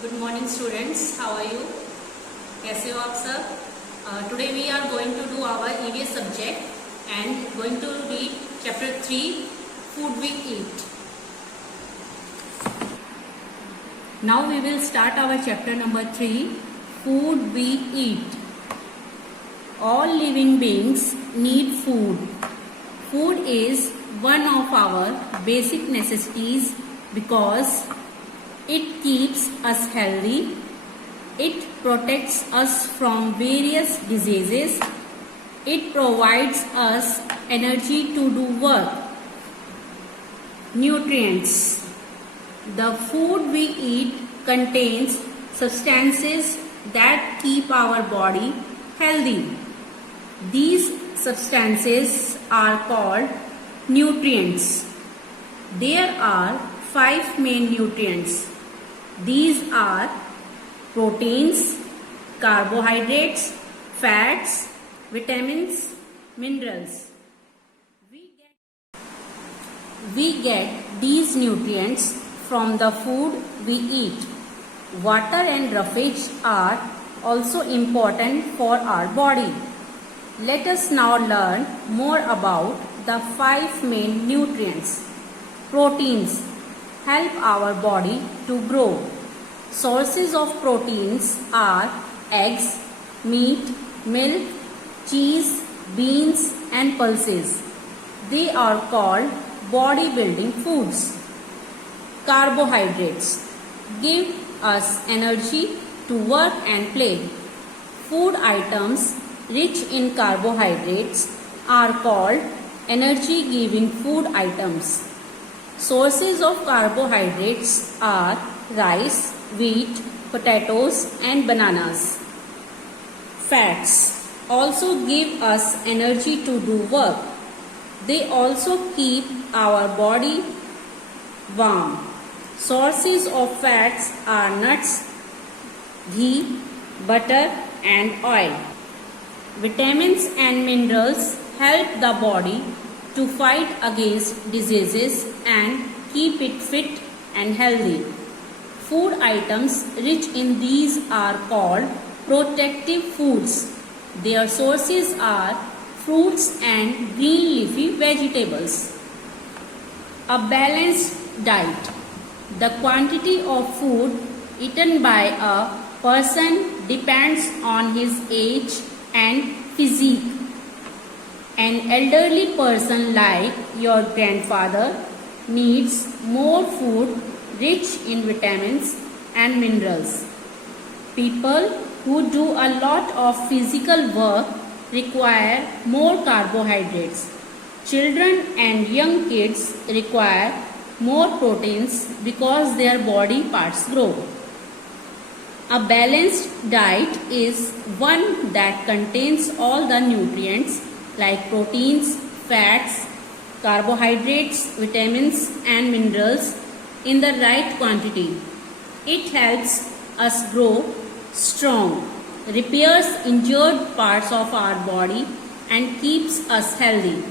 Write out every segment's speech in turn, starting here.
Good morning students, how are you? कैसे हो आप सब? Today we are going to do our EVS subject and going to read chapter 3 food we eat. Now we will start our chapter number 3 food we eat. All living beings need food. Food is one of our basic necessities because it keeps us healthy, it protects us from various diseases, it provides us energy to do work. Nutrients. The food we eat contains substances that keep our body healthy. These substances are called nutrients. There are 5 main nutrients. These are proteins, carbohydrates, fats, vitamins, minerals. We get these nutrients from the food we eat. Water and roughage are also important for our body. Let us now learn more about the 5 main nutrients. Proteins help our body to grow. Sources of proteins are eggs, meat, milk, cheese, beans and pulses. They are called body-building foods. Carbohydrates give us energy to work and play. Food items rich in carbohydrates are called energy-giving food items. Sources of carbohydrates are rice, wheat, potatoes and bananas. Fats also give us energy to do work. They also keep our body warm. Sources of fats are nuts, ghee, butter and oil. Vitamins and minerals help the body to fight against diseases and keep it fit and healthy. Food items rich in these are called protective foods. Their sources are fruits and green leafy vegetables. A balanced diet. The quantity of food eaten by a person depends on his age and physique. An elderly person like your grandfather needs more food rich in vitamins and minerals. People who do a lot of physical work require more carbohydrates. Children and young kids require more proteins because their body parts grow. A balanced diet is one that contains all the nutrients like proteins, fats, carbohydrates, vitamins and minerals in the right quantity. It helps us grow strong, repairs injured parts of our body and keeps us healthy.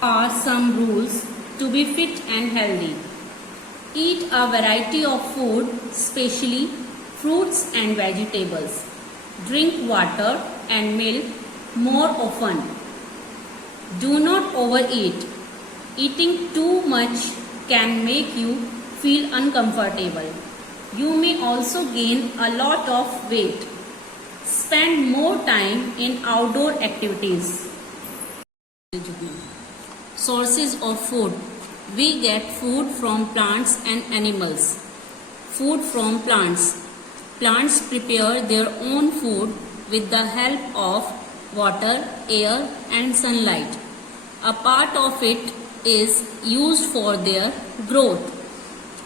Are some rules to be fit and healthy. Eat a variety of food, especially fruits and vegetables. Drink water and milk more often. Do not overeat. Eating too much can make you feel uncomfortable. You may also gain a lot of weight. Spend more time in outdoor activities. Sources of food. We get food from plants and animals. Food from plants. Plants prepare their own food with the help of water, air and sunlight. A part of it is used for their growth.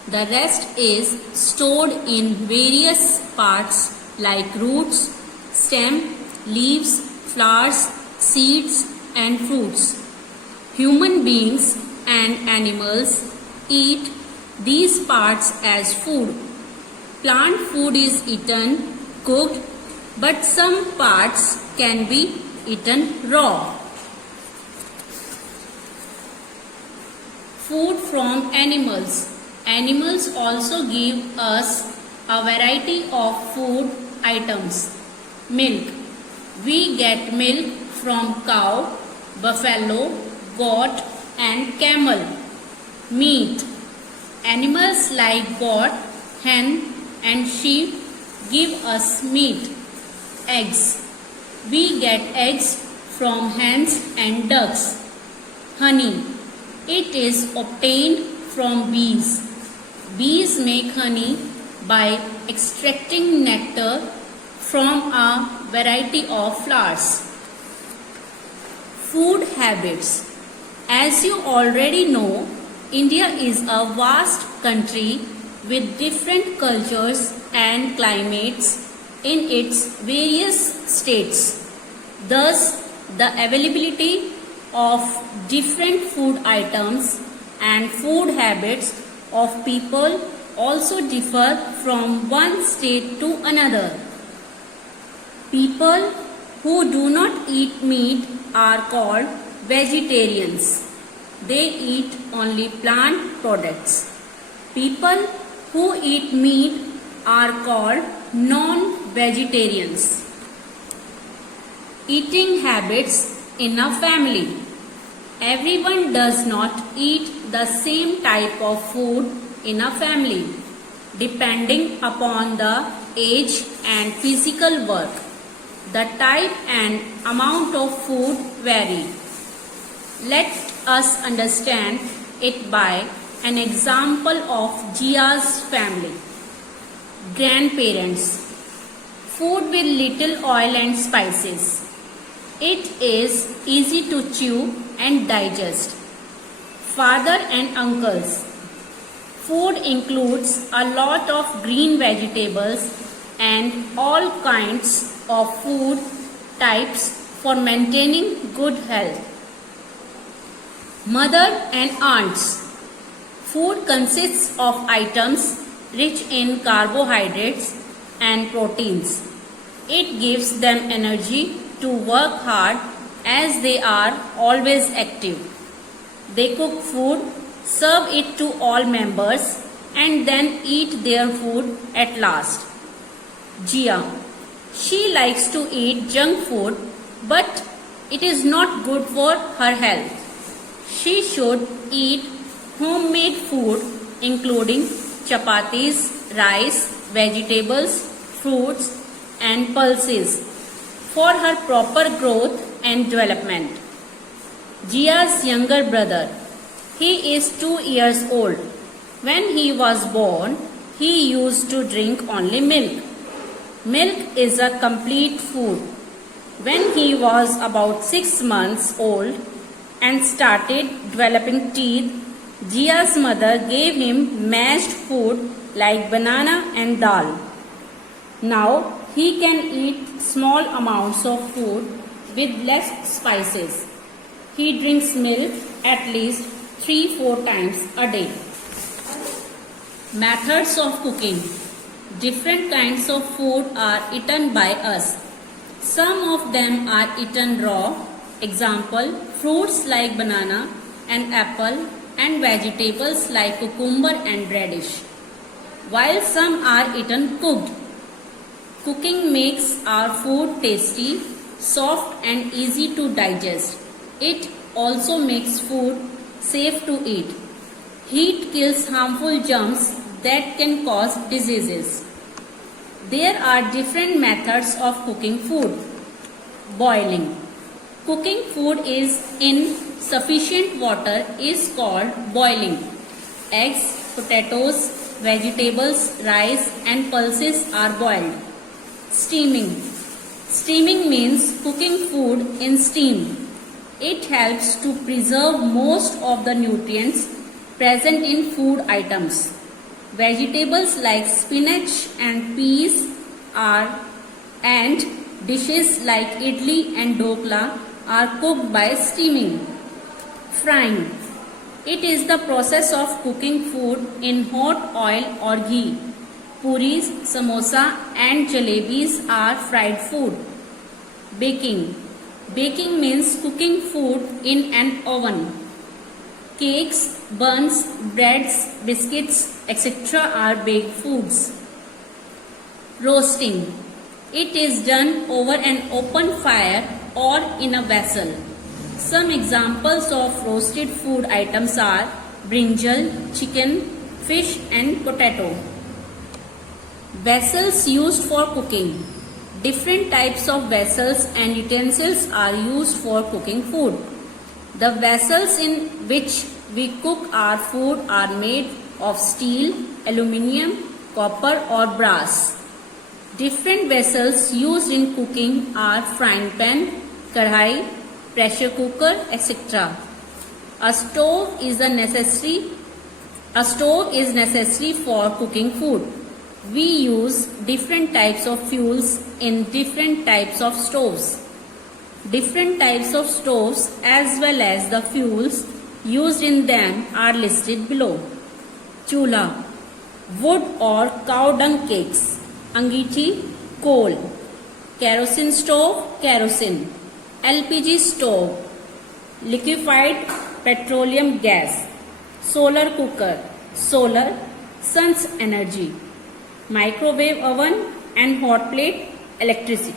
The rest is stored in various parts like roots, stem, leaves, flowers, seeds and fruits. Human beings and animals eat these parts as food. Plant food is eaten cooked, but some parts can be eaten raw. Food from animals. Animals also give us a variety of food items. Milk. We get milk from cow, buffalo, goat and camel. Meat. Animals like goat, hen and sheep give us meat. Eggs. We get eggs from hens and ducks. Honey. It is obtained from bees. Bees make honey by extracting nectar from a variety of flowers. Food habits. As you already know, India is a vast country with different cultures and climates in its various states. Thus, the availability of different food items and food habits of people also differ from one state to another. People who do not eat meat are called vegetarians. They eat only plant products. People who eat meat are called non-vegetarians. Eating habits in a family. Everyone does not eat the same type of food in a family, depending upon the age and physical work. The type and amount of food vary. Let us understand it by an example of Jia's family. Grandparents. Food with little oil and spices. It is easy to chew and digest. Father and uncles. Food includes a lot of green vegetables and all kinds of food types for maintaining good health. Mother and aunts. Food consists of items rich in carbohydrates and proteins. It gives them energy to work hard as they are always active. They cook food, serve it to all members and then eat their food at last. Jia. She likes to eat junk food, but it is not good for her health. She should eat homemade food including chapatis, rice, vegetables, fruits and pulses for her proper growth and development. Jia's younger brother. He is 2 years old. When he was born, he used to drink only milk. Milk is a complete food. When he was about 6 months old and started developing teeth, Jia's mother gave him mashed food like banana and dal. Now he can eat small amounts of food with less spices. He drinks milk at least 3-4 times a day. Methods of cooking. Different kinds of food are eaten by us. Some of them are eaten raw. Example, fruits like banana and apple and vegetables like cucumber and radish. While some are eaten cooked. Cooking makes our food tasty, soft and easy to digest. It also makes food safe to eat. Heat kills harmful germs that can cause diseases. There are different methods of cooking food. Boiling. Cooking food is in sufficient water is called boiling. Eggs, potatoes, vegetables, rice and pulses are boiled. Steaming. Steaming means cooking food in steam. It helps to preserve most of the nutrients present in food items. Vegetables like spinach and peas and dishes like idli and dokla are cooked by steaming. Frying. It is the process of cooking food in hot oil or ghee. Puris, samosa and jalebis are fried food. Baking. Baking means cooking food in an oven. Cakes, buns, breads, biscuits, etc. are baked foods. Roasting. It is done over an open fire or in a vessel. Some examples of roasted food items are brinjal, chicken, fish and potato. Vessels used for cooking. Different types of vessels and utensils are used for cooking food. The vessels in which we cook our food are made of steel, aluminium, copper or brass. Different vessels used in cooking are frying pan, kadhai, pressure cooker, etc. A stove is necessary for cooking food. We use different types of fuels in different types of stoves. Different types of stoves as well as the fuels used in them are listed below. Chulha, wood or cow dung cakes. Angithi, coal. Kerosene stove, kerosene. LPG stove, liquefied petroleum gas. Solar cooker, solar, sun's energy. Microwave oven and hot plate, electricity.